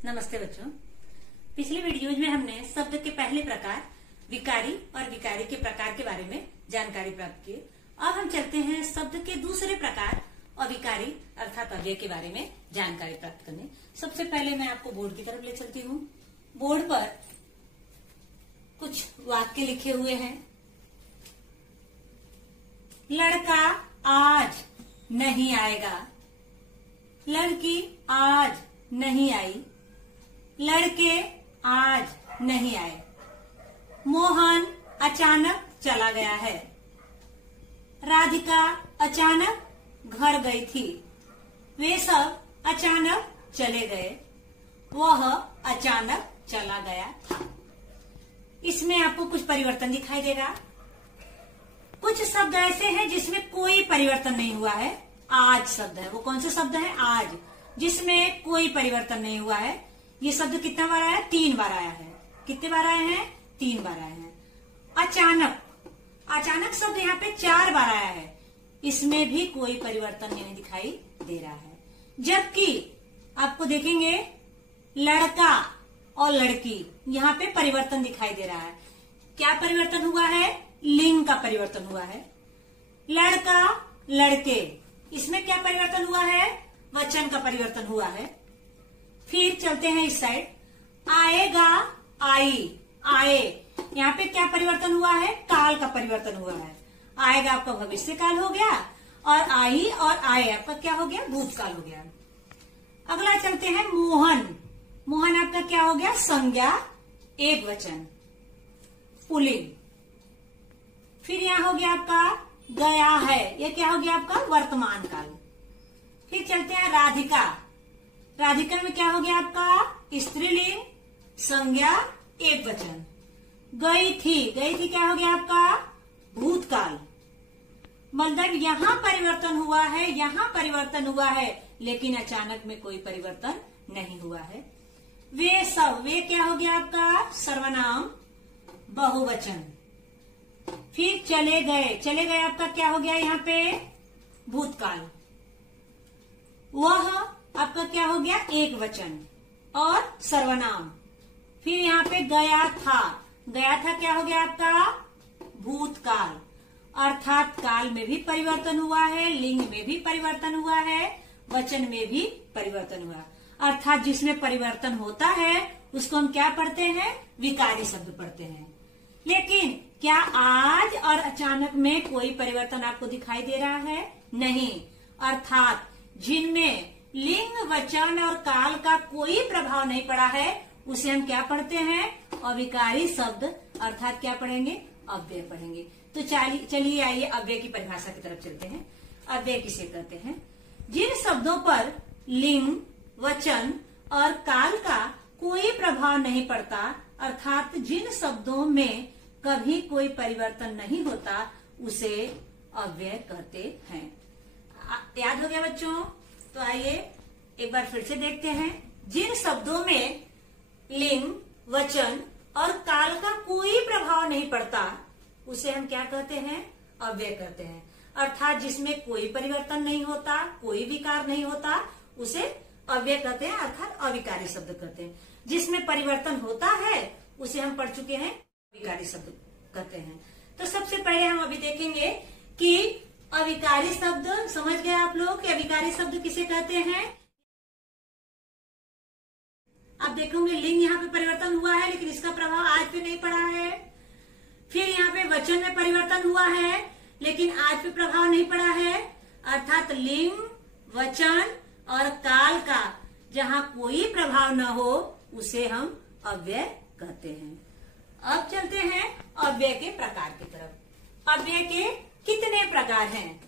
नमस्ते बच्चों। पिछले वीडियोज में हमने शब्द के पहले प्रकार विकारी और विकारी के प्रकार के बारे में जानकारी प्राप्त की। अब हम चलते हैं शब्द के दूसरे प्रकार अविकारी अर्थात अव्यय के बारे में जानकारी प्राप्त करने। सबसे पहले मैं आपको बोर्ड की तरफ ले चलती हूँ। बोर्ड पर कुछ वाक्य लिखे हुए हैं। लड़का आज नहीं आएगा, लड़की आज नहीं आई, लड़के आज नहीं आए, मोहन अचानक चला गया है, राधिका अचानक घर गई थी, वे सब अचानक चले गए, वह अचानक चला गया था। इसमें आपको कुछ परिवर्तन दिखाई देगा। कुछ शब्द ऐसे हैं जिसमें कोई परिवर्तन नहीं हुआ है। आज शब्द है, वो कौन सा शब्द है? आज, जिसमें कोई परिवर्तन नहीं हुआ है। ये शब्द कितना बार आया? 3 बार आया है। कितने बार आए हैं? 3 बार आए हैं। अचानक, अचानक शब्द यहाँ पे 4 बार आया है। इसमें भी कोई परिवर्तन नहीं दिखाई दे रहा है। जबकि आपको देखेंगे लड़का और लड़की, यहाँ पे परिवर्तन दिखाई दे रहा है। क्या परिवर्तन हुआ है? लिंग का परिवर्तन हुआ है। लड़का लड़के, इसमें क्या परिवर्तन हुआ है? वचन का परिवर्तन हुआ है। फिर चलते हैं इस साइड। आएगा आई, आए, यहाँ पे क्या परिवर्तन हुआ है? काल का परिवर्तन हुआ है। आएगा आपका भविष्य काल हो गया और आई और आए आपका क्या हो गया? भूतकाल हो गया। अगला चलते हैं मोहन। मोहन आपका क्या हो गया? संज्ञा, एक वचन, पुल्लिंग। फिर यहाँ हो गया आपका गया है, ये क्या हो गया आपका? वर्तमान काल। फिर चलते हैं राधिका। राधिका में क्या हो गया आपका? स्त्रीलिंग, संज्ञा, एक वचन। गई थी, गई थी क्या हो गया आपका? भूतकाल। मतलब यहाँ परिवर्तन हुआ है, यहाँ परिवर्तन हुआ है, लेकिन अचानक में कोई परिवर्तन नहीं हुआ है। वे सब, वे क्या हो गया आपका? सर्वनाम, बहुवचन। फिर चले गए, चले गए आपका क्या हो गया यहाँ पे? भूतकाल। वह आपका क्या हो गया? एक वचन और सर्वनाम। फिर यहाँ पे गया था, गया था क्या हो गया आपका? भूतकाल। अर्थात काल में भी परिवर्तन हुआ है, लिंग में भी परिवर्तन हुआ है, वचन में भी परिवर्तन हुआ। अर्थात जिसमें परिवर्तन होता है उसको हम क्या पढ़ते हैं? विकारी शब्द पढ़ते हैं। लेकिन क्या आज और अचानक में कोई परिवर्तन आपको दिखाई दे रहा है? नहीं। अर्थात जिनमें लिंग, वचन और काल का कोई प्रभाव नहीं पड़ा है उसे हम क्या पढ़ते हैं? अविकारी शब्द, अर्थात क्या पढ़ेंगे? अव्यय पढ़ेंगे। तो चलिए आइए अव्यय की परिभाषा की तरफ चलते हैं। अव्यय किसे कहते हैं? जिन शब्दों पर लिंग, वचन और काल का कोई प्रभाव नहीं पड़ता, अर्थात जिन शब्दों में कभी कोई परिवर्तन नहीं होता, उसे अव्यय कहते हैं। याद हो गया बच्चों? तो आइए एक बार फिर से देखते हैं। जिन शब्दों में लिंग, वचन और काल का कोई प्रभाव नहीं पड़ता, उसे हम क्या कहते हैं? अव्यय कहते हैं। अर्थात जिसमें कोई परिवर्तन नहीं होता, कोई विकार नहीं होता, उसे अव्यय कहते हैं, अर्थात अविकारी शब्द कहते हैं। जिसमें परिवर्तन होता है उसे हम पढ़ चुके हैं, अविकारी शब्द कहते हैं। तो सबसे पहले हम अभी देखेंगे कि अविकारी शब्द, समझ गए आप लोग कि अविकारी शब्द किसे कहते हैं? आप देखोगे लिंग यहाँ पे परिवर्तन हुआ है, लेकिन इसका प्रभाव आज पे नहीं पड़ा है। फिर यहाँ पे वचन में परिवर्तन हुआ है, लेकिन आज पे प्रभाव नहीं पड़ा है। अर्थात लिंग, वचन और काल का जहाँ कोई प्रभाव न हो उसे हम अव्यय कहते हैं। अब चलते हैं अव्यय के प्रकार की तरफ। अव्यय के कितने प्रकार हैं?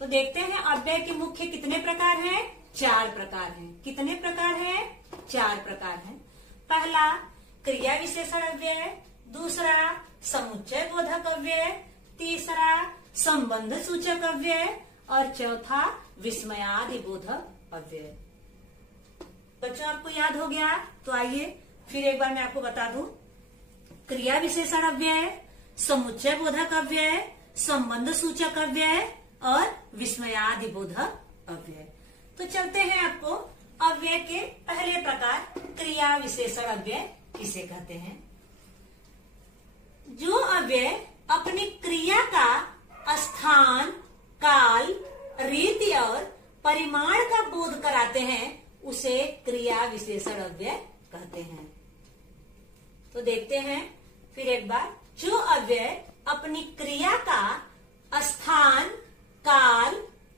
तो देखते हैं अव्यय के मुख्य कितने प्रकार हैं? 4 प्रकार हैं। कितने प्रकार हैं? 4 प्रकार हैं। पहला क्रिया विशेषण अव्यय, दूसरा समुच्चय बोधक अव्यय, तीसरा संबंध सूचक अव्यय और चौथा विस्मयादि बोधक अव्यय। बच्चों आपको याद हो गया? तो आइए फिर एक बार मैं आपको बता दूं। क्रिया विशेषण अव्यय, समुच्चय बोधक अव्यय, संबंध सूचक अव्यय और विस्मयादि बोधक अव्यय। तो चलते हैं आपको अव्यय के पहले प्रकार क्रिया विशेषण अव्यय किसे कहते हैं? जो अव्यय अपनी क्रिया का स्थान, काल, रीति और परिमाण का बोध कराते हैं उसे क्रिया विशेषण अव्यय कहते हैं। तो देखते हैं फिर एक बार, जो अव्यय अपनी क्रिया का स्थान, काल,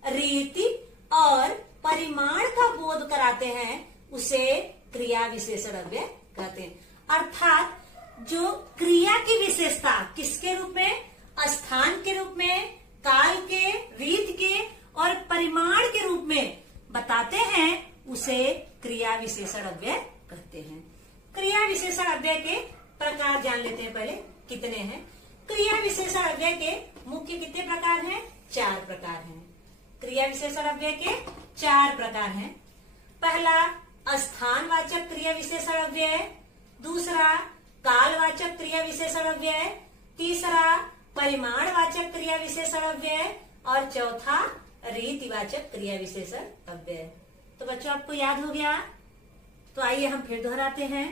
रीति और परिमाण का बोध कराते हैं उसे क्रिया विशेषण अव्यय कहते हैं। अर्थात जो क्रिया की विशेषता किसके रूप में? स्थान के रूप में, काल के, रीति के और परिमाण के रूप में बताते हैं उसे क्रिया विशेषण अव्यय कहते हैं। क्रिया विशेषण अव्यय के प्रकार जान लेते हैं पहले कितने हैं। क्रिया विशेषण अव्यय के मुख्य कितने प्रकार हैं? 4 प्रकार हैं। क्रिया विशेषण अव्यय के 4 प्रकार हैं। पहला स्थानवाचक क्रिया विशेषण अव्यय, दूसरा कालवाचक क्रिया विशेषण अव्यय, तीसरा परिमाणवाचक क्रिया विशेषण अव्यय और चौथा रीतिवाचक क्रिया विशेषण अव्यय। तो बच्चों आपको याद हो गया? तो आइए हम फिर दोहराते हैं।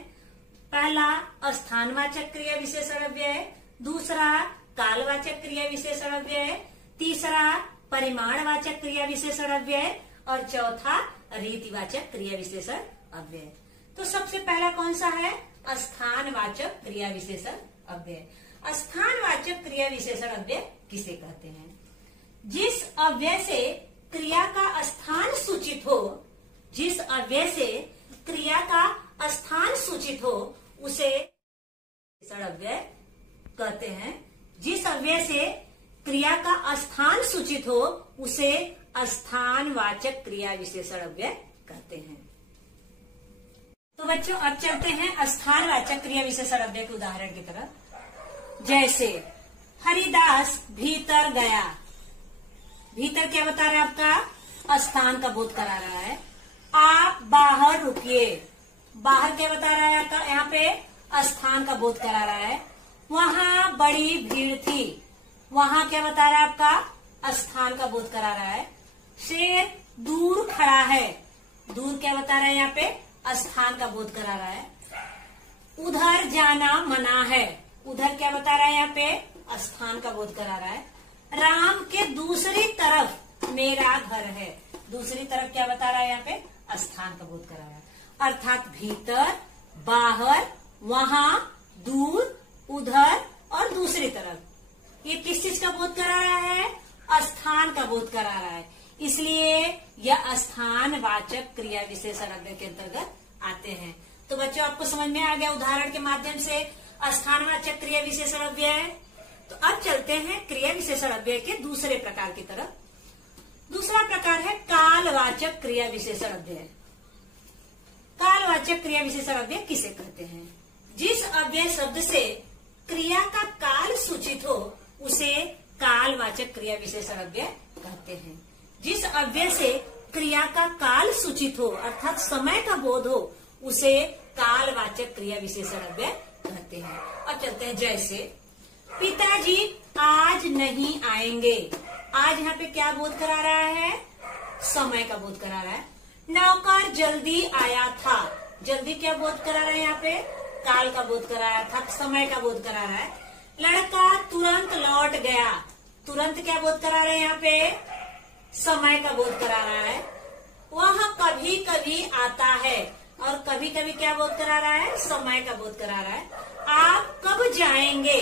पहला स्थानवाचक क्रिया विशेषण अव्यय, दूसरा कालवाचक क्रिया विशेषण अव्यय, तीसरा परिमाणवाचक क्रिया विशेषण अव्यय और चौथा रीतिवाचक क्रिया विशेषण अव्यय। तो सबसे पहला कौन सा है? स्थानवाचक क्रिया विशेषण अव्यय। स्थानवाचक क्रिया विशेषण अव्यय किसे कहते हैं? जिस अव्यय से क्रिया का स्थान सूचित हो, जिस अव्यय से क्रिया का स्थान सूचित हो उसे अव्यय कहते हैं। जिस अव्यय से क्रिया का स्थान सूचित हो उसे स्थानवाचक क्रिया विशेषण अव्यय कहते हैं। तो बच्चों अब चलते हैं स्थानवाचक क्रिया विशेषण अव्यय के उदाहरण की तरफ। जैसे हरिदास भीतर गया। भीतर क्या बता रहा है? आपका स्थान का बोध करा रहा है। आप बाहर रुकिए। बाहर क्या बता रहा है? आपका यहाँ पे स्थान का बोध करा रहा है। वहां बड़ी भीड़ थी। वहां क्या बता रहा है? आपका स्थान का बोध करा रहा है। शेर दूर खड़ा है। दूर क्या बता रहा है? यहाँ पे स्थान का बोध करा रहा है। उधर जाना मना है। उधर क्या बता रहा है? यहाँ पे स्थान का बोध करा रहा है। राम के दूसरी तरफ मेरा घर है। दूसरी तरफ क्या बता रहा है? यहाँ पे स्थान का बोध करा रहा है। अर्थात भीतर, बाहर, वहां, दूर, उधर और दूसरी तरफ, ये किस चीज का बोध करा रहा है? स्थान का बोध करा रहा है। इसलिए यह स्थानवाचक क्रिया विशेषण अव्यय के अंतर्गत आते हैं। तो बच्चों आपको समझ में आ गया उदाहरण के माध्यम से स्थानवाचक क्रिया विशेषण अव्यय। तो अब चलते हैं क्रिया विशेषण अव्यय के दूसरे प्रकार की तरफ। दूसरा प्रकार है कालवाचक क्रिया विशेषण अव्यय। कालवाचक क्रिया विशेषण अव्यय किसे कहते हैं? जिस अव्यय शब्द से क्रिया का काल सूचित हो उसे कालवाचक क्रिया विशेषण अव्यय कहते हैं। जिस अव्यय से क्रिया का काल सूचित हो अर्थात समय का बोध हो उसे कालवाचक क्रिया विशेषण अव्यय कहते हैं। अब चलते हैं जैसे पिताजी आज नहीं आएंगे। आज यहाँ पे क्या बोध करा रहा है? समय का बोध करा रहा है। नौकर जल्दी आया था। जल्दी क्या बोध करा रहा है? यहाँ पे काल का बोध करा रहा था, समय का बोध करा रहा है। लड़का तुरंत लौट गया। तुरंत क्या बोध करा रहा है? यहाँ पे समय का बोध करा रहा है। वह कभी कभी आता है और कभी कभी क्या बोध करा रहा है? समय का बोध करा रहा है। आप कब जाएंगे?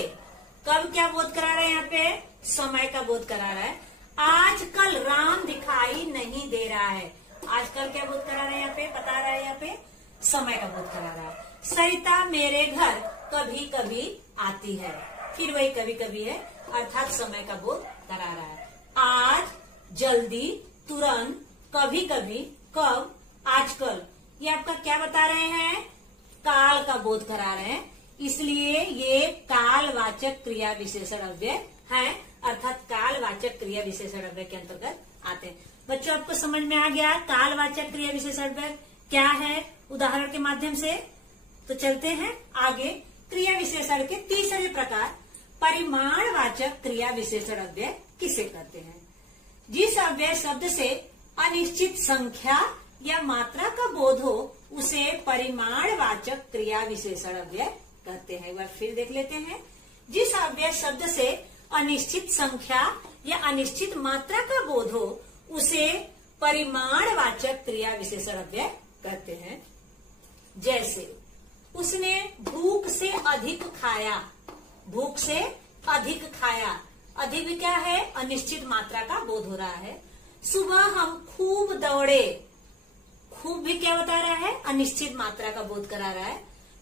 कब क्या बोध करा रहा है? यहाँ पे समय का बोध करा रहा है। आजकल राम दिखाई नहीं दे रहा है। आजकल क्या बोध करा रहा है? यहाँ पे बता रहा है, यहाँ पे समय का बोध करा रहा है। सरिता मेरे घर कभी कभी आती है। फिर वही कभी कभी है अर्थात समय का बोध करा रहा है। आज, जल्दी, तुरंत, कभी कभी, कब, आजकल, ये आपका क्या बता रहे हैं? काल का बोध करा रहे हैं। इसलिए ये कालवाचक क्रिया विशेषण अव्यय है अर्थात कालवाचक क्रिया विशेषण अव्यय के अंतर्गत आते हैं। बच्चों आपको समझ में आ गया कालवाचक क्रिया विशेषण अव्यय क्या है उदाहरण के माध्यम से। तो चलते हैं आगे क्रिया विशेषण के तीसरे प्रकार परिमाणवाचक क्रिया विशेषण अव्यय किसे कहते हैं? जिस अव्यय शब्द से अनिश्चित संख्या या मात्रा का बोध हो उसे परिमाणवाचक क्रिया विशेषण अव्यय कहते हैं। एक बार फिर देख लेते हैं। जिस अव्यय शब्द से अनिश्चित संख्या या अनिश्चित मात्रा का बोध हो उसे परिमाणवाचक क्रिया विशेषण अव्यय कहते हैं। जैसे उसने भूख से अधिक खाया, भूख से अधिक खाया, अधिक भी क्या है, अनिश्चित मात्रा का बोध हो रहा है। सुबह हम खूब दौड़े, खूब भी क्या बता रहा है, अनिश्चित मात्रा का बोध करा रहा है।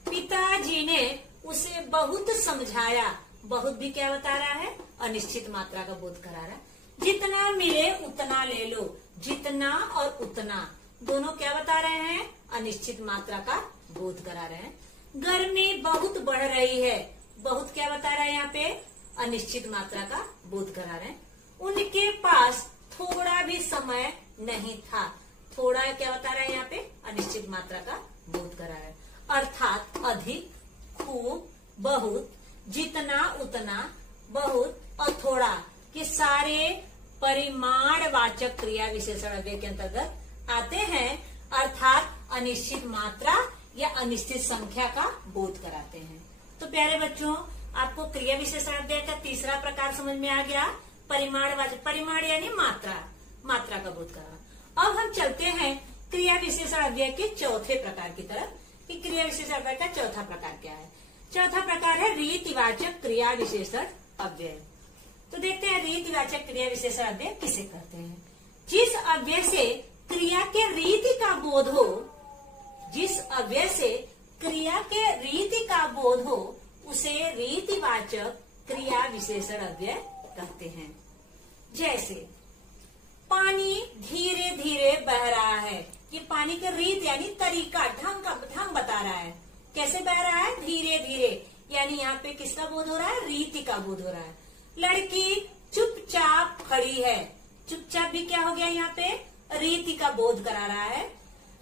पिताजी ने उसे बहुत समझाया, बहुत भी क्या बता रहा है, अनिश्चित मात्रा का बोध करा रहा है। जितना मिले उतना ले लो, जितना और उतना दोनों क्या बता रहे हैं, अनिश्चित मात्रा का बोध करा रहे हैं। गर्मी बहुत बढ़ रही है, बहुत क्या बता रहा है यहाँ पे, अनिश्चित मात्रा का बोध करा रहे हैं। उनके पास थोड़ा भी समय नहीं था, थोड़ा क्या बता रहा है यहाँ पे, अनिश्चित मात्रा का बोध करा रहा है। अर्थात अधिक, खूब, बहुत, जितना उतना, बहुत और थोड़ा, ये सारे परिमाणवाचक क्रिया विशेषण अव्यय के अंतर्गत आते हैं। अर्थात अनिश्चित मात्रा या अनिश्चित संख्या का बोध कराते हैं। तो प्यारे बच्चों, आपको क्रिया विशेषण अव्यय का तीसरा प्रकार समझ में आ गया, परिमाणवाचक, परिमाण यानी मात्रा, मात्रा का बोध कराना। अब हम चलते हैं क्रिया विशेषण अव्यय के चौथे प्रकार की तरफ कि क्रिया विशेषण अव्यय का चौथा प्रकार क्या है। चौथा प्रकार है रीतिवाचक क्रिया विशेषण अव्यय। तो देखते हैं रीतिवाचक क्रिया विशेषण अव्यय किसे कहते हैं। जिस अव्यय से क्रिया के रीति का बोध हो, जिस अव्यय से क्रिया के रीति का बोध हो उसे रीतिवाचक क्रिया विशेषण अव्यय कहते हैं। जैसे पानी धीरे धीरे बह रहा है, ये पानी का रीत यानी तरीका, ढंग बता रहा है। कैसे बह रहा है, धीरे धीरे, यानी यहाँ पे किसका बोध हो रहा है, रीति का बोध हो रहा है। लड़की चुपचाप खड़ी है, चुपचाप भी क्या हो गया, यहाँ पे रीति का बोध करा रहा है।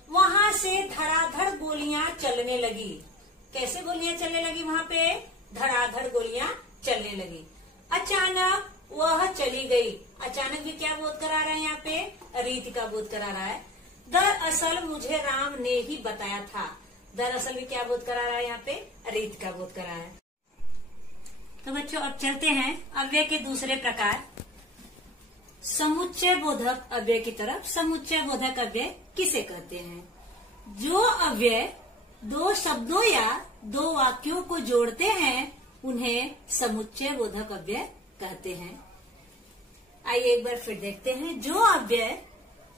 वहां से धड़ाधड़ गोलियां चलने लगी, कैसे गोलियां चलने लगी, वहां पे धड़ाधड़ गोलियां चलने लगी। अचानक वह चली गई, अचानक भी क्या बोध करा रहा है, यहाँ पे रीति का बोध करा रहा है। दरअसल मुझे राम ने ही बताया था, दरअसल भी क्या बोध करा रहा है, यहाँ पे रीति का बोध करा है। तो बच्चों अब चलते हैं अव्यय के दूसरे प्रकार समुच्चय बोधक अव्यय की तरफ। समुच्चय बोधक अव्यय किसे कहते हैं, जो अव्यय दो शब्दों या दो वाक्यों को जोड़ते हैं उन्हें समुच्चय बोधक अव्यय कहते हैं। आइए एक बार फिर देखते हैं। जो अव्यय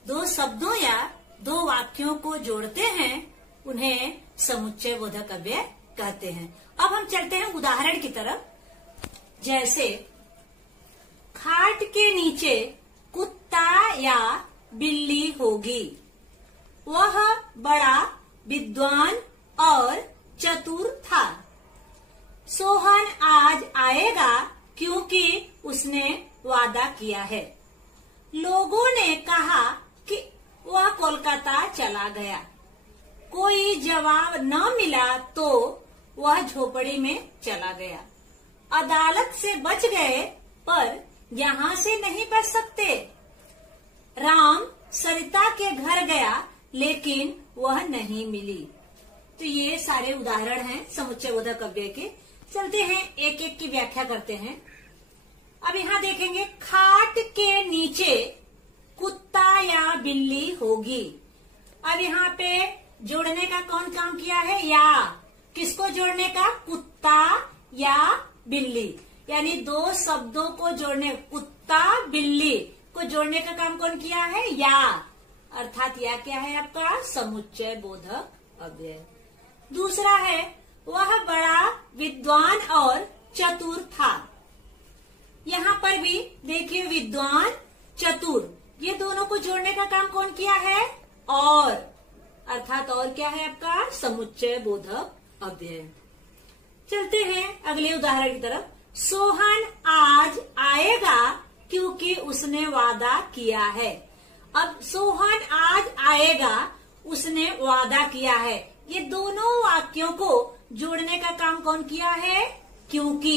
दो शब्दों या दो वाक्यों को जोड़ते हैं उन्हें समुच्चय बोधक अव्यय कहते हैं। अब हम चलते हैं उदाहरण की तरफ। जैसे खाट के नीचे कुत्ता या बिल्ली होगी, वह बड़ा विद्वान और चतुर था। सोहन आज आएगा क्योंकि उसने वादा किया है। लोगों ने कहा कि वह कोलकाता चला गया। कोई जवाब न मिला तो वह झोपड़ी में चला गया। अदालत से बच गए पर यहाँ से नहीं बच सकते। राम सरिता के घर गया लेकिन वह नहीं मिली। तो ये सारे उदाहरण हैं समुच्चय बोधक अव्यय के। चलते हैं एक एक की व्याख्या करते हैं। अब यहाँ देखेंगे खाट के नीचे कुत्ता या बिल्ली होगी। अब यहाँ पे जोड़ने का कौन काम किया है, या किसको जोड़ने का, कुत्ता या बिल्ली, यानी दो शब्दों को जोड़ने, कुत्ता बिल्ली को जोड़ने का काम कौन किया है, या, अर्थात या क्या है आपका समुच्चय बोधक अव्यय। दूसरा है वह बड़ा विद्वान और चतुर था। यहाँ पर भी देखिए विद्वान चतुर ये दोनों को जोड़ने का काम कौन किया है, और, अर्थात और क्या है आपका समुच्चय बोधक अव्यय। चलते हैं अगले उदाहरण की तरफ। सोहन आज आएगा क्योंकि उसने वादा किया है। अब सोहन आज आएगा, उसने वादा किया है, ये दोनों वाक्यों को जोड़ने का काम कौन किया है, क्योंकि,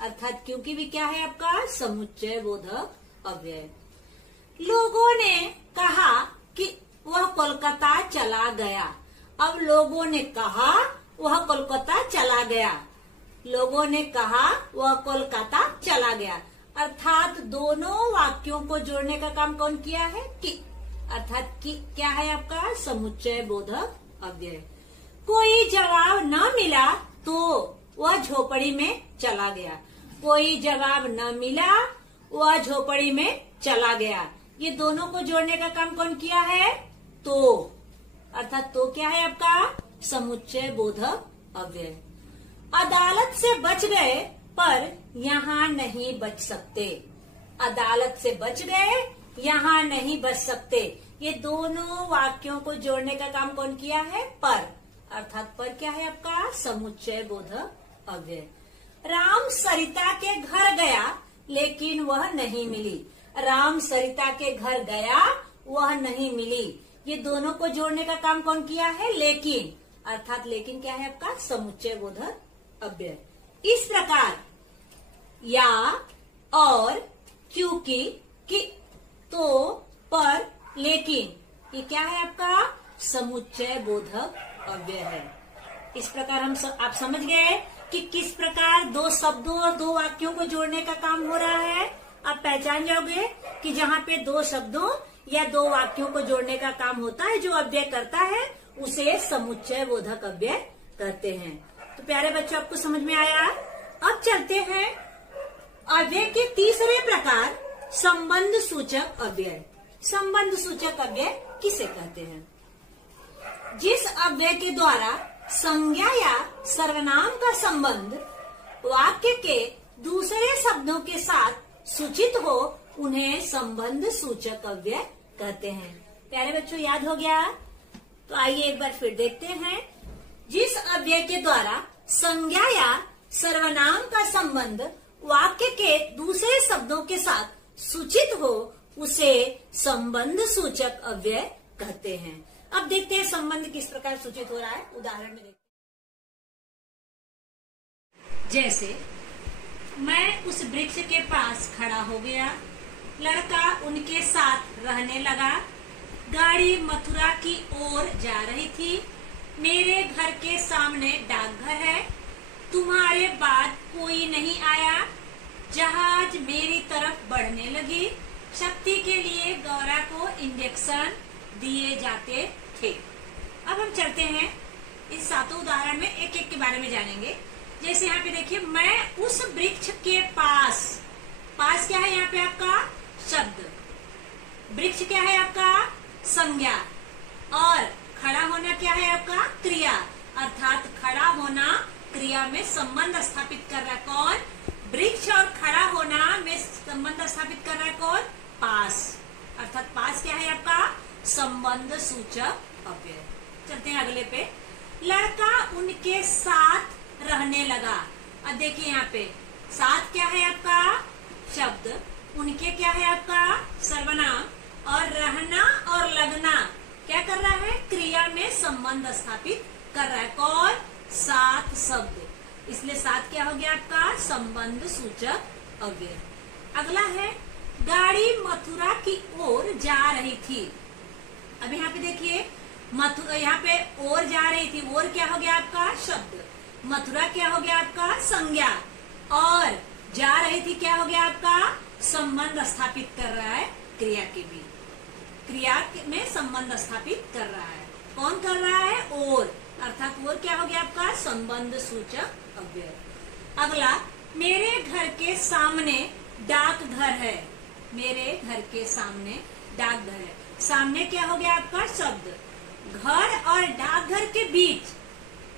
अर्थात क्योंकि भी क्या है आपका समुच्चय बोधक अव्यय। लोगों ने कहा कि वह कोलकाता चला गया। अब लोगों ने कहा वह कोलकाता चला गया। लोगों ने कहा वह कोलकाता चला गया। अर्थात दोनों वाक्यों को जोड़ने का काम कौन किया है? कि। अर्थात कि क्या है आपका? समुच्चय बोधक अव्यय। कोई जवाब न मिला तो वह झोपड़ी में चला गया। कोई जवाब न मिला वह झोपड़ी में चला गया। ये दोनों को जोड़ने का काम कौन किया है? तो। अर्थात तो क्या है आपका? समुच्चय बोधक अव्यय। अदालत से बच गए पर यहाँ नहीं बच सकते। अदालत से बच गए, यहाँ नहीं बच सकते। ये दोनों वाक्यों को जोड़ने का काम कौन किया है? पर। अर्थात पर क्या है आपका? समुच्चय बोधक अव्यय। राम सरिता के घर गया लेकिन वह नहीं मिली। राम सरिता के घर गया, वह नहीं मिली। ये दोनों को जोड़ने का काम कौन किया है? लेकिन। अर्थात लेकिन क्या है आपका? समुच्चय बोधक अव्यय। इस प्रकार या, और, क्योंकि, कि, तो, पर, लेकिन, ये क्या है आपका? समुच्चय बोधक अव्यय है। इस प्रकार आप समझ गए कि किस प्रकार दो शब्दों और दो वाक्यों को जोड़ने का काम हो रहा है। आप पहचान जाओगे कि जहाँ पे दो शब्दों या दो वाक्यों को जोड़ने का काम होता है, जो अव्यय करता है उसे समुच्चय बोधक अव्यय कहते हैं। तो प्यारे बच्चों, आपको समझ में आया? अब चलते हैं अव्यय के तीसरे प्रकार, संबंध सूचक अव्यय। संबंध सूचक अव्यय किसे कहते हैं? जिस अव्यय के द्वारा संज्ञा या सर्वनाम का संबंध वाक्य के दूसरे शब्दों के साथ सूचित हो, उन्हें संबंध सूचक अव्यय कहते हैं। प्यारे बच्चों, याद हो गया? तो आइए एक बार फिर देखते हैं। जिस अव्यय के द्वारा संज्ञा या सर्वनाम का संबंध वाक्य के दूसरे शब्दों के साथ सूचित हो, उसे संबंध सूचक अव्यय कहते हैं। अब देखते हैं संबंध किस प्रकार सूचित हो रहा है। उदाहरण में देखते हैं। जैसे मैं उस वृक्ष के पास खड़ा हो गया, लड़का उनके साथ रहने लगा, गाड़ी मथुरा की ओर जा रही थी, मेरे घर के सामने डाकघर है, तुम्हारे बाद कोई नहीं आया, जहाज मेरी तरफ बढ़ने लगी, शक्ति के लिए गौरा को इंजेक्शन दिए जाते थे। अब हम चलते हैं इस सातों उदाहरण में एक एक के बारे में जानेंगे। जैसे यहाँ पे देखिए, मैं उस वृक्ष के पास, पास क्या है यहाँ पे आपका? शब्द। वृक्ष क्या है आपका? संज्ञा। और खड़ा होना क्या है आपका? क्रिया। अर्थात खड़ा होना क्रिया में संबंध स्थापित कर रहा है कौन? वृक्ष। और खड़ा होना में संबंध स्थापित कर रहा है कौन? पास। अर्थात पास क्या है आपका? संबंध सूचक अव्यय। चलते हैं अगले पे। लड़का उनके साथ रहने लगा। अब देखिए यहाँ पे साथ क्या है आपका? शब्द। उनके क्या है आपका? सर्वनाम। और रहना और लगना क्या कर रहा है? क्रिया में संबंध स्थापित कर रहा है कौन? साथ शब्द। इसलिए साथ क्या हो गया आपका? संबंध सूचक अव्यय। अगला है, गाड़ी मथुरा की ओर जा रही थी। अब यहाँ पे देखिए, यहाँ पे ओर जा रही थी, ओर क्या हो गया आपका? शब्द। मथुरा क्या हो गया आपका? संज्ञा। और जा रही थी क्या हो गया आपका? संबंध स्थापित कर रहा है क्रिया के भी। क्रिया में संबंध स्थापित कर रहा है। कौन कर रहा है? ओर। अर्थात ओर क्या हो गया आपका? संबंध सूचक अव्यय। अगला, मेरे घर के सामने डाकघर है। मेरे घर के सामने डाकघर है। सामने क्या हो गया आपका? शब्द। घर और डाकघर के बीच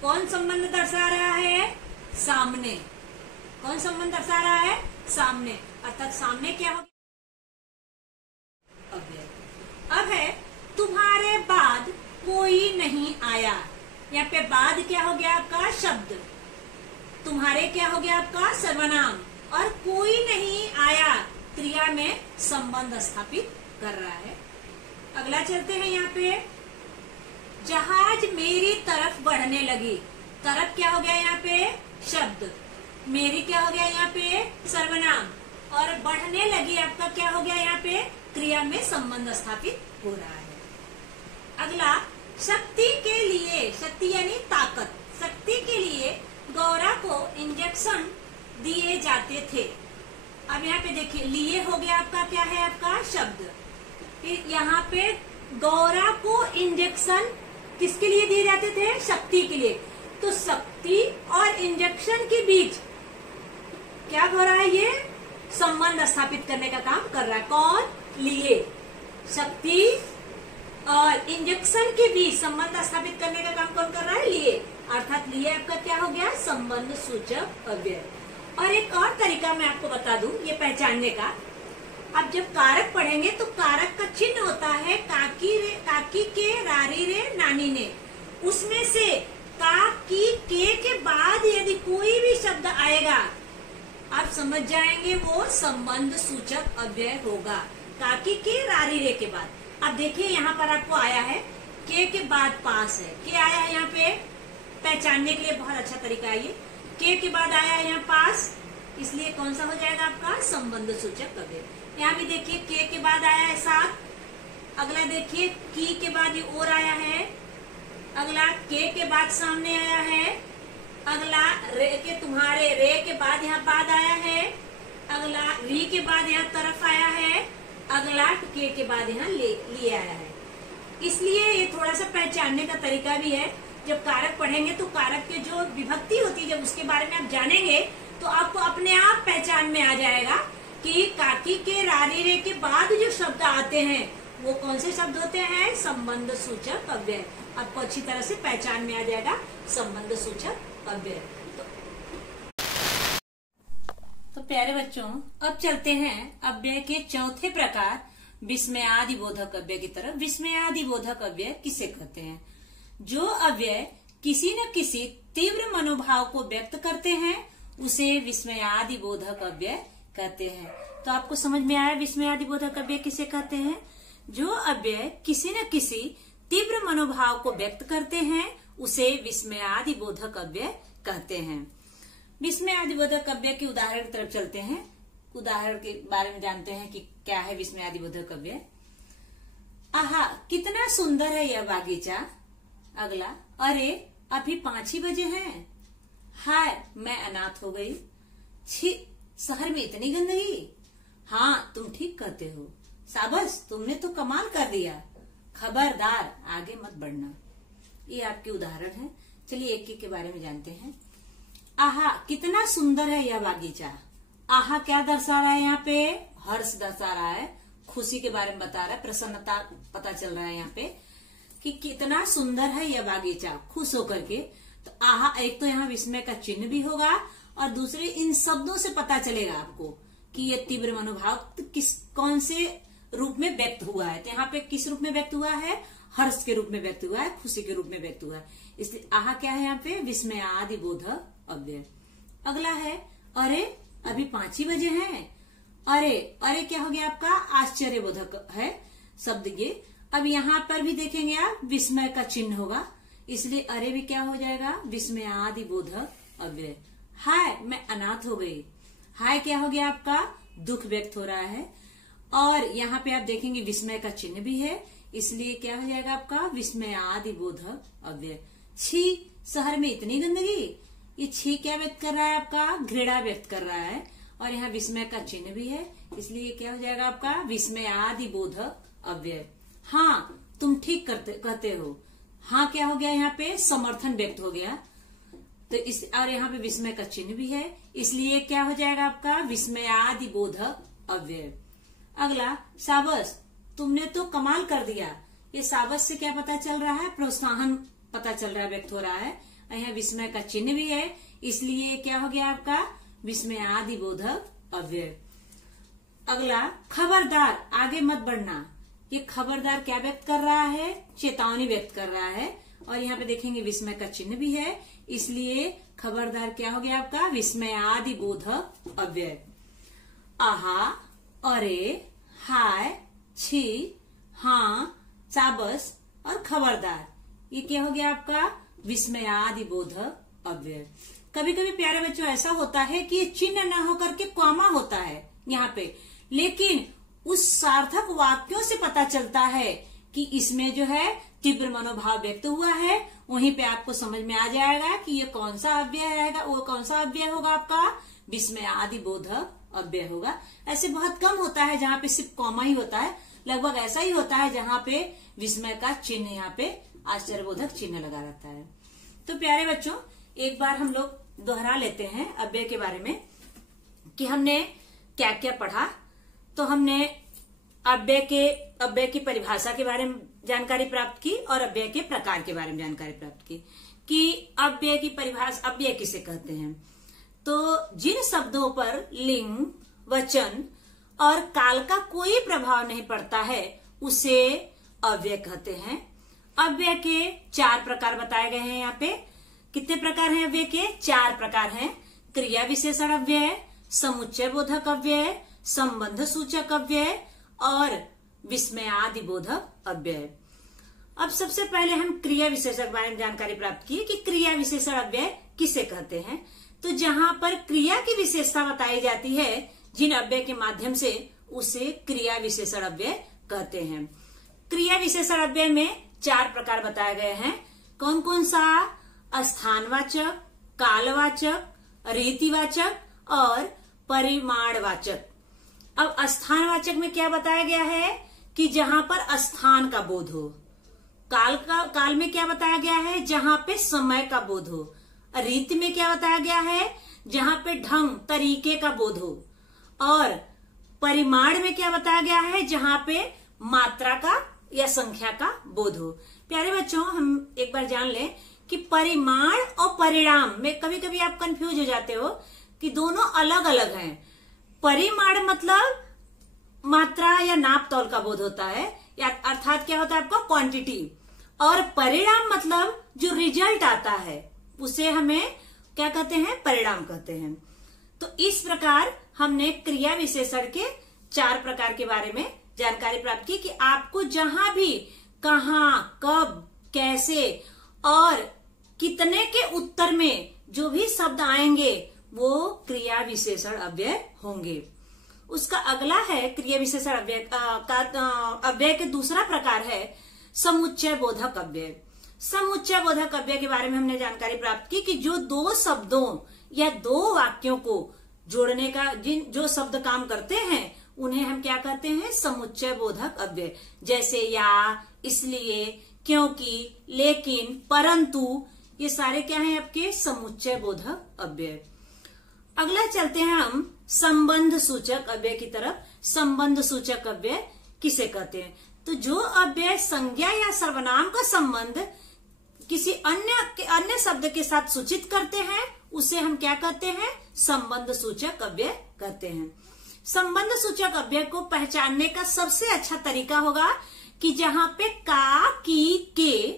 कौन संबंध दर्शा रहा है? सामने। कौन संबंध दर्शा रहा है? सामने। अर्थात सामने क्या हो गया? अव्यय। अब है, तुम्हारे बाद कोई नहीं आया। यहाँ पे बाद क्या हो गया आपका? शब्द। तुम्हारे क्या हो गया आपका? सर्वनाम। और कोई नहीं आया क्रिया में संबंध स्थापित कर रहा है। अगला चलते हैं यहाँ पे, जहाज मेरी तरफ बढ़ने लगी। तरफ क्या हो गया यहाँ पे? शब्द। मेरी क्या हो गया यहाँ पे? सर्वनाम। और बढ़ने लगी आपका क्या हो गया यहाँ पे? क्रिया में संबंध स्थापित हो रहा है। अगला, शक्ति के लिए, शक्ति यानी ताकत, शक्ति के लिए गौरा को इंजेक्शन दिए जाते थे। अब यहाँ पे देखिए, लिए हो गया आपका, क्या है आपका शब्द। फिर यहाँ पे गौरा को इंजेक्शन किसके लिए दिए जाते थे? शक्ति के लिए। तो शक्ति और इंजेक्शन के बीच क्या हो रहा है? ये संबंध स्थापित करने का काम कर रहा है। कौन? लिए। शक्ति और इंजेक्शन के बीच संबंध स्थापित करने का काम कौन कर रहा है? लिए। अर्थात लिए आपका क्या हो गया? संबंध सूचक अव्यय। और एक और तरीका मैं आपको बता दूं ये पहचानने का। अब जब कारक पढ़ेंगे तो कारक का चिन्ह होता है काकी रे, काकी के, रारी रे, नानी ने। उसमें से काकी के बाद यदि कोई भी शब्द आएगा, आप समझ जाएंगे वो संबंध सूचक अव्यय होगा। काकी के, रारी रे के बाद। अब देखिए यहाँ पर आपको आया है के बाद पास है, के आया है यहाँ पे, पहचानने के लिए बहुत अच्छा तरीका है ये। के बाद आया है यहाँ पास, इसलिए कौन सा हो जाएगा आपका? संबंध सूचक अव्यय। यहाँ भी देखिए के बाद आया है साथ। अगला देखिए की के बाद ये और आया है। अगला के बाद सामने आया है। अगला रे के, तुम्हारे रे के बाद यहाँ बाद आया है। अगला री के बाद यहाँ तरफ आया है। अगला के बाद यहाँ लिए आया है। इसलिए ये थोड़ा सा पहचानने का तरीका भी है। जब कारक पढ़ेंगे तो कारक के जो विभक्ति होती है, जब उसके बारे में आप जानेंगे तो आपको अपने आप पहचान में आ जाएगा कि काकी के, रारी रे के बाद जो शब्द आते हैं वो कौन से शब्द होते हैं? संबंध सूचक अव्यय। आपको अच्छी तरह से पहचान में आ जाएगा संबंध सूचक अव्यय। तो प्यारे बच्चों, अब चलते हैं अव्यय के चौथे प्रकार विस्मयादि बोधक अव्यय की तरफ। विस्मयादि बोधक अव्यय किसे कहते हैं? जो अव्यय किसी न किसी तीव्र मनोभाव को व्यक्त करते हैं उसे विस्मयादि बोधक अव्यय कहते हैं। तो आपको समझ में आया विस्मयादि बोधक अव्यय किसे कहते हैं? जो अव्यय किसी न किसी तीव्र मनोभाव को व्यक्त करते हैं उसे विस्मयादि बोधक अव्यय कहते हैं। विस्मयादि बोधक अव्यय के उदाहरण की तरफ चलते हैं। उदाहरण के बारे में जानते हैं कि क्या है विस्मयादि बोधक अव्यय। आहा, कितना सुंदर है यह बागीचा। अगला, अरे अभी 5 ही बजे हैं। हाय, मैं अनाथ हो गई। छी, शहर में इतनी गंदगी। हाँ, तुम ठीक कहते हो। शाबाश, तुमने तो कमाल कर दिया। खबरदार, आगे मत बढ़ना। ये आपके उदाहरण हैं। चलिए एक एक के बारे में जानते हैं। आहा, कितना सुंदर है यह बागीचा। आहा क्या दर्शा रहा है? यहाँ पे हर्ष दर्शा रहा है, खुशी के बारे में बता रहा है, प्रसन्नता पता चल रहा है यहाँ पे कि कितना सुंदर है यह बागीचा, खुश होकर के। तो आहा, एक तो यहाँ विस्मय का चिन्ह भी होगा और दूसरे इन शब्दों से पता चलेगा आपको कि ये तीव्र मनोभाव किस कौन से रूप में व्यक्त हुआ है। तो यहाँ पे किस रूप में व्यक्त हुआ है? हर्ष के रूप में व्यक्त हुआ है, खुशी के रूप में व्यक्त हुआ है। इसलिए आहा क्या है यहाँ पे? विस्मयादि बोधक अव्यय। अगला है, अरे अभी 5 ही बजे हैं। अरे, अरे क्या हो गया आपका? आश्चर्य बोधक है शब्द ये। अब यहाँ पर भी देखेंगे आप विस्मय का चिन्ह होगा, इसलिए अरे भी क्या हो जाएगा? विस्मयादि बोधक अव्यय। हाय, मैं अनाथ हो गई। हाय क्या हो गया आपका? दुख व्यक्त हो रहा है। और यहाँ पे आप देखेंगे विस्मय का चिन्ह भी है, इसलिए क्या हो जाएगा आपका? विस्मयादि बोधक अव्यय। छी, शहर में इतनी गंदगी। ये छी क्या व्यक्त कर रहा है आपका? घृणा व्यक्त कर रहा है। और यहाँ विस्मय का चिन्ह भी है, इसलिए क्या हो जाएगा आपका? विस्मयादि बोधक अव्यय। हाँ, तुम ठीक कहते हो। हाँ क्या हो गया? यहाँ पे समर्थन व्यक्त हो गया। तो इस और यहाँ पे विस्मय का चिन्ह भी है, इसलिए क्या हो जाएगा आपका? विस्मयादि बोधक अव्यय। अगला, शाबाश, तुमने तो कमाल कर दिया। ये शाबाश से क्या पता चल रहा है? प्रोत्साहन पता चल रहा है, व्यक्त हो रहा है। यहाँ विस्मय का चिन्ह भी है, इसलिए क्या हो गया आपका? विस्मयादि बोधक अव्यय। अगला, खबरदार, आगे मत बढ़ना। ये खबरदार क्या व्यक्त कर रहा है? चेतावनी व्यक्त कर रहा है। और यहाँ पे देखेंगे विस्मय का चिन्ह भी है, इसलिए खबरदार क्या हो गया आपका? विस्मयादि बोधक अव्यय। आहा, अरे, हाय, छी, हाँ, शाबाश और खबरदार, ये क्या हो गया आपका? विस्मयादि बोधक अव्यय। कभी कभी प्यारे बच्चों ऐसा होता है कि चिन्ह न होकर के कॉमा होता है यहाँ पे, लेकिन उस सार्थक वाक्यों से पता चलता है कि इसमें जो है तीव्र मनोभाव व्यक्त हुआ है, वहीं पे आपको समझ में आ जाएगा कि ये कौन सा अव्यय रहेगा, वो कौन सा अव्यय होगा आपका विस्मय आदि बोधक अव्यय होगा। ऐसे बहुत कम होता है जहाँ पे सिर्फ कॉमा ही होता है, लगभग ऐसा ही होता है जहाँ पे विस्मय का चिन्ह, यहाँ पे आश्चर्यबोधक चिन्ह लगा रहता है। तो प्यारे बच्चों, एक बार हम लोग दोहरा लेते हैं अव्यय के बारे में कि हमने क्या क्या पढ़ा। तो हमने अव्यय की परिभाषा के बारे में जानकारी प्राप्त की और अव्यय के प्रकार के बारे में जानकारी प्राप्त की कि अव्यय की परिभाषा, अव्यय किसे कहते हैं। तो जिन शब्दों पर लिंग, वचन और काल का कोई प्रभाव नहीं पड़ता है उसे अव्यय कहते हैं। अव्यय के 4 प्रकार बताए गए हैं। यहाँ पे कितने प्रकार हैं अव्यय के? 4 प्रकार हैं। क्रिया विशेषण अव्यय, समुच्चय बोधक अव्यय, संबंध सूचक अव्यय और विस्मयादि बोधक अव्यय। अब सबसे पहले हम क्रिया विशेषण के बारे में जानकारी प्राप्त की कि क्रिया विशेषण अव्यय किसे कहते हैं। तो जहां पर क्रिया की विशेषता बताई जाती है जिन अव्यय के माध्यम से, उसे क्रिया विशेषण अव्यय कहते हैं। क्रिया विशेषण अव्यय में 4 प्रकार बताए गए हैं। कौन कौन सा? स्थानवाचक, कालवाचक, रीतिवाचक और परिमाणवाचक। अब स्थानवाचक में क्या बताया गया है कि जहां पर स्थान का बोध हो। काल में क्या बताया गया है? जहां पे समय का बोध हो। रीति में क्या बताया गया है? जहां पे ढंग, तरीके का बोध हो। और परिमाण में क्या बताया गया है? जहां पे मात्रा का या संख्या का बोध हो। प्यारे बच्चों, हम एक बार जान लें कि परिमाण और परिणाम में कभी कभी आप कंफ्यूज हो जाते हो कि दोनों अलग अलग हैं। परिमाण मतलब मात्रा या नाप तौल का बोध होता है, या अर्थात क्या होता है आपका क्वांटिटी। और परिणाम मतलब जो रिजल्ट आता है उसे हमें क्या कहते हैं? परिणाम कहते हैं। तो इस प्रकार हमने क्रिया विशेषण के 4 प्रकार के बारे में जानकारी प्राप्त की कि आपको जहां भी, कहां, कब, कैसे और कितने के उत्तर में जो भी शब्द आएंगे वो क्रिया विशेषण अव्यय होंगे। उसका अगला है क्रिया विशेषण अव्यय अव्यय के दूसरा प्रकार है समुच्चय बोधक अव्यय। समुच्चय बोधक अव्यय के बारे में हमने जानकारी प्राप्त की कि जो 2 शब्दों या 2 वाक्यों को जोड़ने का जो शब्द काम करते हैं उन्हें हम क्या कहते हैं? समुच्चय बोधक अव्यय। जैसे या, इसलिए, क्योंकि, लेकिन, परंतु, ये सारे क्या हैं आपके? समुच्चय बोधक अव्यय। अगला चलते हैं हम संबंध सूचक अव्यय की तरफ। संबंध सूचक अव्यय किसे कहते हैं? तो जो अव्यय संज्ञा या सर्वनाम का संबंध किसी अन्य शब्द के साथ सूचित करते हैं उसे हम क्या कहते हैं? संबंध सूचक अव्यय कहते हैं। संबंध सूचक अव्यय को पहचानने का सबसे अच्छा तरीका होगा कि जहां पे का, की, के,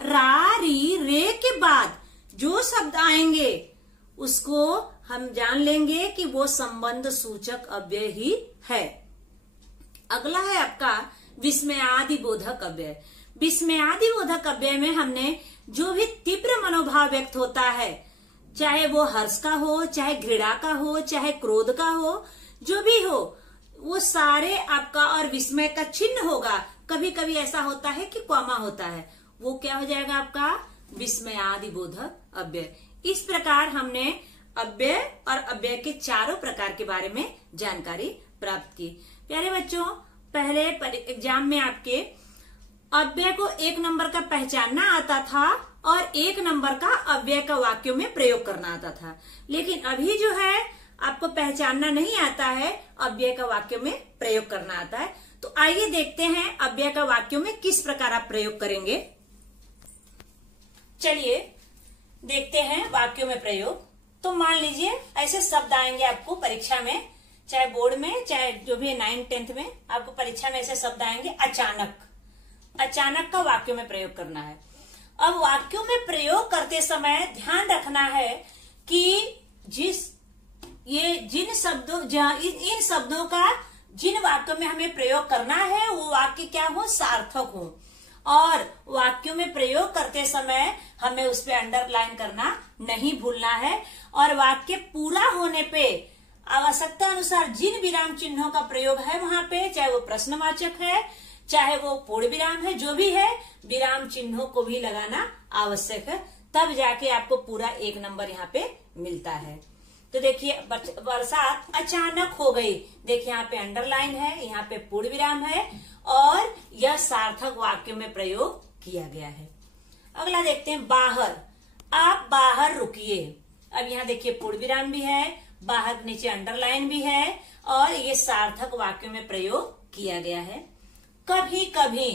रा, री, रे के बाद जो शब्द आएंगे उसको हम जान लेंगे कि वो संबंध सूचक अव्यय ही है। अगला है आपका विस्मयादि बोधक अव्यय। विस्मयादि बोधक अव्यय में हमने जो भी तीव्र मनोभाव व्यक्त होता है, चाहे वो हर्ष का हो, चाहे घृणा का हो, चाहे क्रोध का हो, जो भी हो, वो सारे आपका और विस्मय का चिन्ह होगा। कभी कभी ऐसा होता है कि कॉमा होता है, वो क्या हो जाएगा आपका? विस्मयादि बोधक अव्यय। इस प्रकार हमने अव्यय और अव्यय के 4 प्रकार के बारे में जानकारी प्राप्त की। प्यारे बच्चों, पहले एग्जाम में आपके अव्यय को 1 नंबर का पहचानना आता था और 1 नंबर का अव्यय का वाक्यों में प्रयोग करना आता था। लेकिन अभी जो है आपको पहचानना नहीं आता है, अव्यय का वाक्यों में प्रयोग करना आता है। तो आइए देखते हैं अव्यय का वाक्यों में किस प्रकार आप प्रयोग करेंगे। चलिए देखते हैं वाक्यों में प्रयोग। तो मान लीजिए ऐसे शब्द आएंगे आपको परीक्षा में, चाहे बोर्ड में, चाहे जो भी 9th 10th में, आपको परीक्षा में ऐसे शब्द आएंगे। अचानक, अचानक का वाक्यों में प्रयोग करना है। अब वाक्यों में प्रयोग करते समय ध्यान रखना है कि इन शब्दों का जिन वाक्यों में हमें प्रयोग करना है वो वाक्य क्या हो? सार्थक हो। और वाक्यों में प्रयोग करते समय हमें उस पर अंडरलाइन करना नहीं भूलना है। और वाक्य पूरा होने पे आवश्यकता अनुसार जिन विराम चिन्हों का प्रयोग है वहां पे, चाहे वो प्रश्नवाचक है, चाहे वो पूर्ण विराम है, जो भी है, विराम चिन्हों को भी लगाना आवश्यक है, तब जाके आपको पूरा 1 नंबर यहाँ पे मिलता है। तो देखिए बरसात अचानक हो गई, देखिए यहाँ पे अंडरलाइन है, यहाँ पे पूर्ण विराम है और यह सार्थक वाक्य में प्रयोग किया गया है। अगला देखते हैं बाहर, आप बाहर रुकिए। अब यहाँ देखिए पूर्ण विराम भी है, बाहर के नीचे अंडरलाइन भी है और ये सार्थक वाक्य में प्रयोग किया गया है। कभी कभी,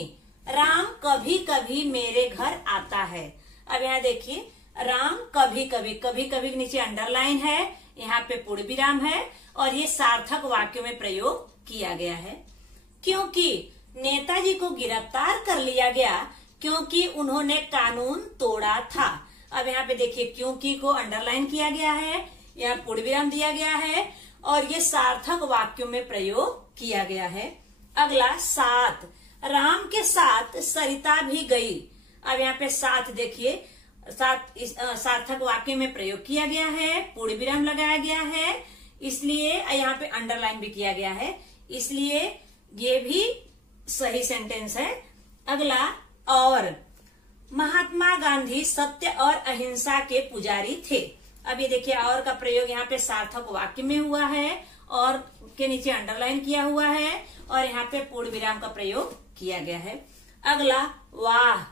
राम कभी कभी मेरे घर आता है। अब यहाँ देखिए राम कभी कभी, कभी कभी के नीचे अंडरलाइन है, यहाँ पे पूर्ण विराम है और ये सार्थक वाक्य में प्रयोग किया गया है। क्योंकि नेताजी को गिरफ्तार कर लिया गया क्योंकि उन्होंने कानून तोड़ा था। अब यहाँ पे देखिए क्योंकि को अंडरलाइन किया गया है, यहाँ पूर्ण विराम दिया गया है और ये सार्थक वाक्यों में प्रयोग किया गया है। अगला साथ, राम के साथ सरिता भी गई। अब यहाँ पे साथ देखिए सार्थक वाक्य में प्रयोग किया गया है, पूर्ण विराम लगाया गया है, इसलिए यहाँ पे अंडरलाइन भी किया गया है, इसलिए ये भी सही सेंटेंस है। अगला और, महात्मा गांधी सत्य और अहिंसा के पुजारी थे। अब ये देखिए और का प्रयोग यहाँ पे सार्थक वाक्य में हुआ है और के नीचे अंडरलाइन किया हुआ है और यहाँ पे पूर्ण विराम का प्रयोग किया गया है। अगला वाह,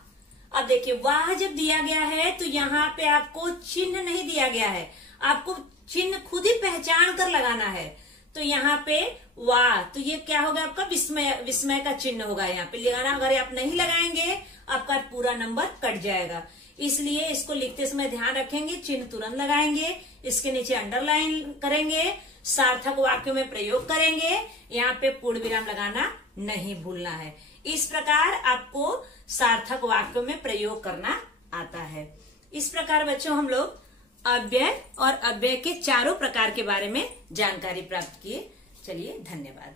अब देखिए वाह जब दिया गया है तो यहाँ पे आपको चिन्ह नहीं दिया गया है, आपको चिन्ह खुद ही पहचान कर लगाना है। तो यहाँ पे वाह, तो ये क्या होगा आपका विस्मय, विस्मय का चिन्ह होगा यहाँ पे लगाना। अगर आप नहीं लगाएंगे आपका पूरा नंबर कट जाएगा, इसलिए इसको लिखते समय ध्यान रखेंगे, चिन्ह तुरंत लगाएंगे, इसके नीचे अंडरलाइन करेंगे, सार्थक वाक्यों में प्रयोग करेंगे, यहाँ पे पूर्ण विराम लगाना नहीं भूलना है। इस प्रकार आपको सार्थक वाक्यों में प्रयोग करना आता है। इस प्रकार बच्चों हम लोग अव्यय और अव्यय के चारों प्रकार के बारे में जानकारी प्राप्त किए। चलिए धन्यवाद।